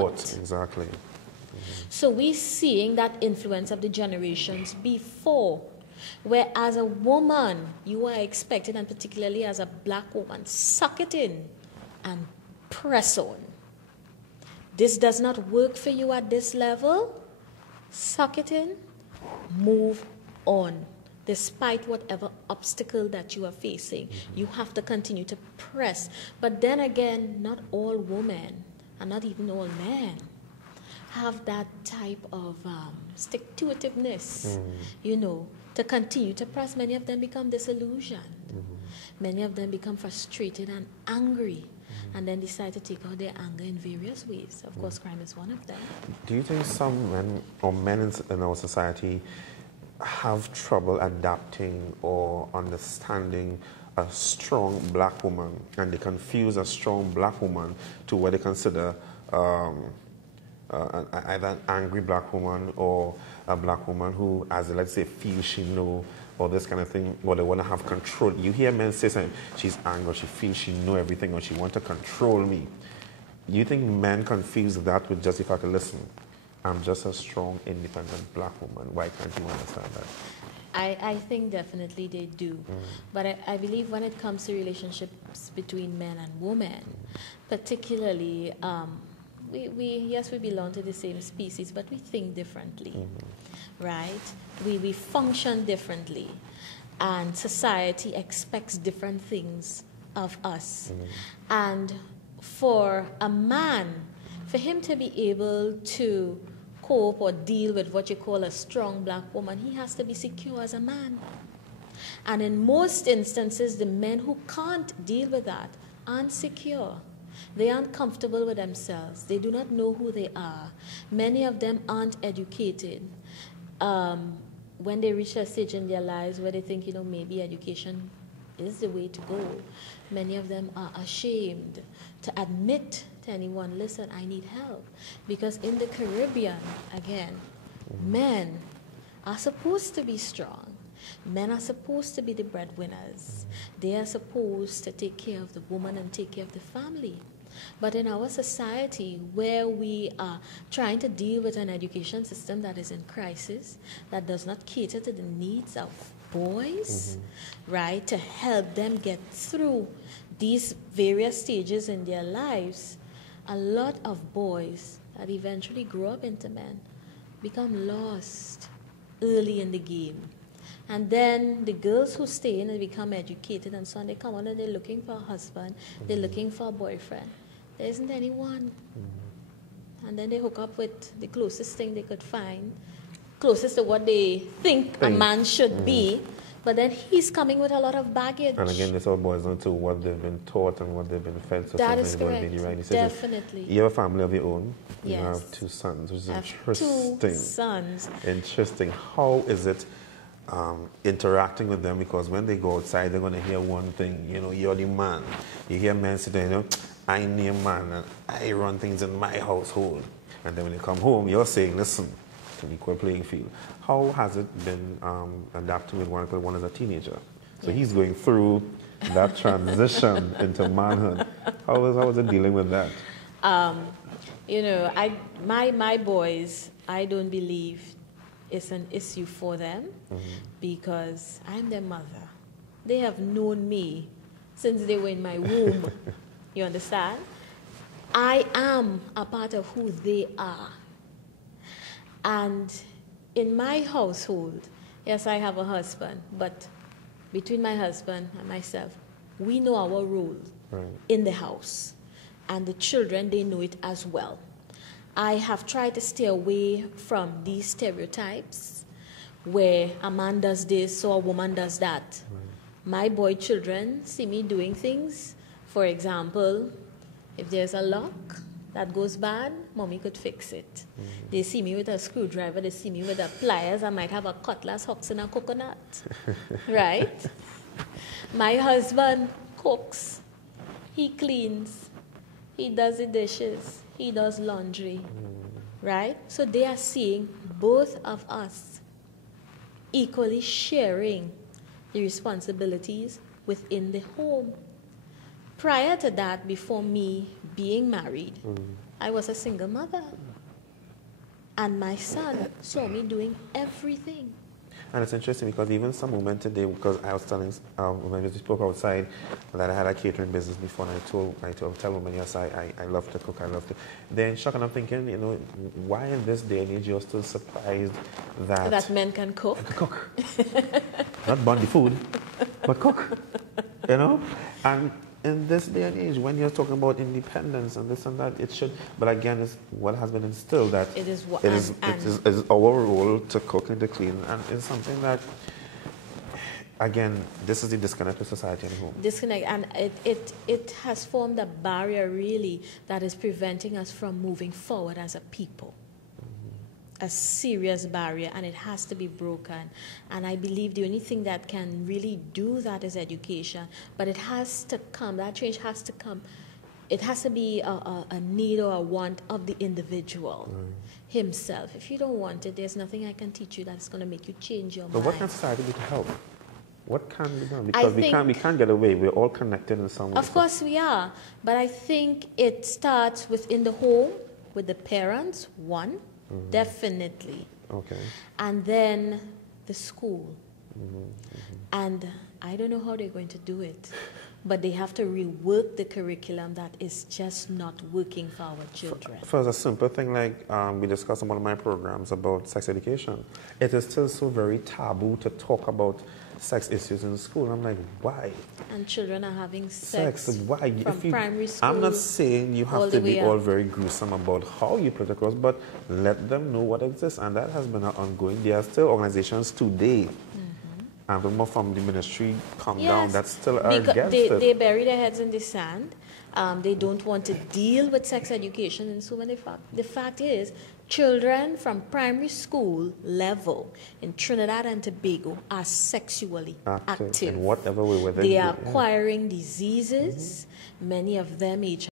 taught. Exactly. So we're seeing that influence of the generations before, where as a woman, you are expected, and particularly as a black woman, suck it in and press on. This does not work for you at this level. Suck it in, move on. Despite whatever obstacle that you are facing, you have to continue to press. But then again, not all women, and not even all men, have that type of stick-to-itiveness, to continue to press. Many of them become disillusioned. Many of them become frustrated and angry, and then decide to take out their anger in various ways. Of course, crime is one of them. Do you think some men or men in our society have trouble adapting or understanding a strong black woman, and they confuse a strong black woman to what they consider either an angry black woman or a black woman who, as they, let's say, feels she know, or this kind of thing, or they want to have control? You hear men say something, she's angry, she feels she know everything, or she wants to control me. Do you think men confuse that with just, if I can listen, I'm just a strong, independent black woman? Why can't you understand that? I think definitely they do. But I believe when it comes to relationships between men and women, particularly, yes, we belong to the same species, but we think differently, right? We function differently, and society expects different things of us. And for a man, for him to be able to cope or deal with what you call a strong black woman, he has to be secure as a man. And in most instances, the men who can't deal with that aren't secure. They aren't comfortable with themselves. They do not know who they are. Many of them aren't educated. When they reach a stage in their lives where they think, maybe education is the way to go, many of them are ashamed to admit to anyone, listen, I need help. Because in the Caribbean, again, men are supposed to be strong. Men are supposed to be the breadwinners. They are supposed to take care of the woman and take care of the family. But in our society, where we are trying to deal with an education system that is in crisis, that does not cater to the needs of boys, right, to help them get through these various stages in their lives, a lot of boys that eventually grow up into men become lost early in the game. And then the girls who stay in and become educated and so on, they come on and they're looking for a husband, they're looking for a boyfriend. There isn't anyone. And then they hook up with the closest thing they could find, closest to what they think a man should be. But then he's coming with a lot of baggage. And again, this all boils down to what they've been taught and what they've been fed. So that is correct. Right. Definitely. You have a family of your own. Yes. You have 2 sons, which is I have interesting. 2 sons. Interesting. How is it interacting with them? Because when they go outside, they're going to hear one thing. You're the man. You hear men say, I'm the man, and I run things in my household. And then when they come home, you're saying, listen, it's an equal playing field. How has it been adapting with one? Because one is a teenager. So he's going through that transition into manhood. How is it dealing with that? My boys, I don't believe it's an issue for them because I'm their mother. They have known me since they were in my womb. You understand? I am a part of who they are. And in my household, yes, I have a husband, but between my husband and myself, we know our role in the house. And the children, they know it as well. I have tried to stay away from these stereotypes where a man does this or a woman does that. My boy children see me doing things. For example, if there's a lock that goes bad, mommy could fix it. They see me with a screwdriver, they see me with a pliers, I might have a cutlass hooks in a coconut, right? My husband cooks, he cleans, he does the dishes, he does laundry, right? So they are seeing both of us equally sharing the responsibilities within the home. Prior to that, before me being married, I was a single mother. And my son saw me doing everything. And it's interesting because even some women today, because I was telling when we spoke outside that I had a catering business before, and I tell women, yes, I love to cook, I love to. They're in shock, and I'm thinking, you know, why in this day and age you're still surprised that men can cook? Cook. Not burn the food, but cook. You know? And in this day and age, when you're talking about independence and this and that, it should, but again, it's what has been instilled that it is our role to cook and to clean, and it's something that, again, this is the disconnect with society and home. Disconnect, and it has formed a barrier, really, that is preventing us from moving forward as a people. A serious barrier, and it has to be broken. And I believe the only thing that can really do that is education. But it has to come, that change has to come. It has to be a need or a want of the individual himself. If you don't want it, there's nothing I can teach you that's going to make you change your mind. But what can society do to help? What can be done? Because we can't get away. We're all connected in some way. Of course we are. But I think it starts within the home, with the parents, one. Definitely. Okay. And then the school. And I don't know how they're going to do it, but they have to rework the curriculum that is just not working for our children. For a simple thing like we discussed in one of my programs about sex education, it is still so very taboo to talk about sex issues in school. I'm like, why? And children are having sex why? From primary school. I'm not saying you have to be all very gruesome about how you put it across, but let them know what exists. And that has been ongoing. There are still organizations today, and more from the ministry come down, that still are against it. They bury their heads in the sand. They don't want to deal with sex education. And so the fact is, children from primary school level in Trinidad and Tobago are sexually active. In whatever way. They are acquiring diseases, many of them HIV.